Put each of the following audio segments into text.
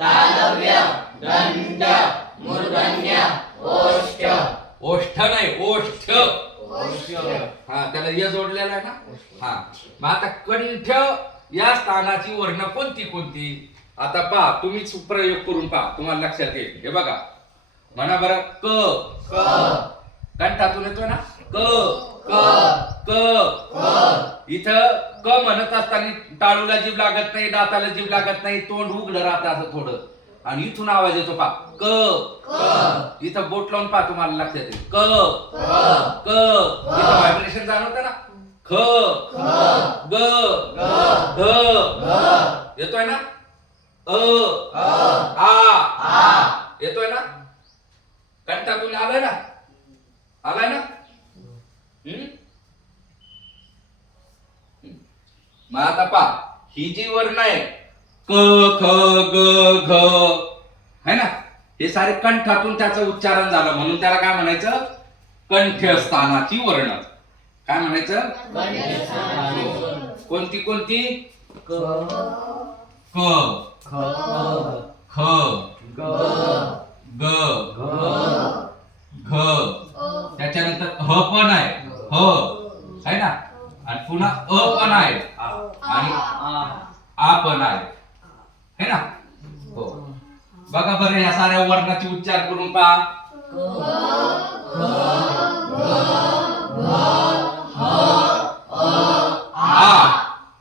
तालव्य दंड मूर्धन्य ओष्ठ ओष्ठ नाही ओष्ठ ओष्ठ हा त्याला य जोडलेला आहे ना हा मग आता कंठ या स्थानाची वर्ण कोणती कोणती आता पहा तुम्हीच प्रयोग करून पहा तुम्हाला लक्षात येईल हे बघा म्हणा बरं क क कंठातून येतोय ना क क क इथं क म्हणत असताना टाळूला जीभ लागत नाही दाताला जीभ लागत नाही तोंड उघडं राहतं असं थोडं आणि इथून आवाज येतो पा क इथं बोट लावून पहा तुम्हाला लक्षात येईल क क इथं व्हायब्रेशन जाणवतं ना ख ग घ येतोय ना आ येतोय ना कंठातून आलाय ना आलाय ना मग आता पा ही जी वर्ण आहे क ख ग घ है ना हे सारे कंठातून त्याचं उच्चारण झालं म्हणून त्याला काय म्हणायचं कंठस्थानाची वर्ण काय म्हणायचं कोणती कोणती क ख ग घ त्याच्यानंतर ह पण आहे ह है ना आणि पुन्हा अ पण आहे आणि आ पण आहे है ना हो बघा बरं या साऱ्या वर्णाचे उच्चार करून पहा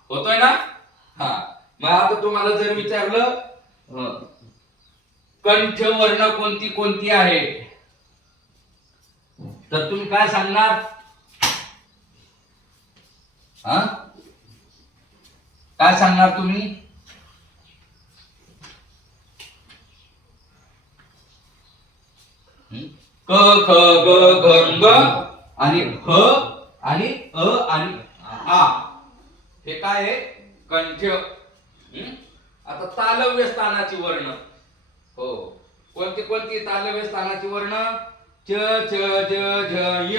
होतोय ना हा मग आता तुम्हाला जर विचारलं कंठ वर्ण कोणती कोणती आहे तर तुम्ही काय सांगणार हा काय सांगणार तुम्ही क ख ग घ ग आणि ह आणि अ आणि आ हे काय आहे कंठ आता तालव्य स्थानाची वर्ण हो कोणती कोणती तालव्य स्थानाची वर्ण च च ज झ य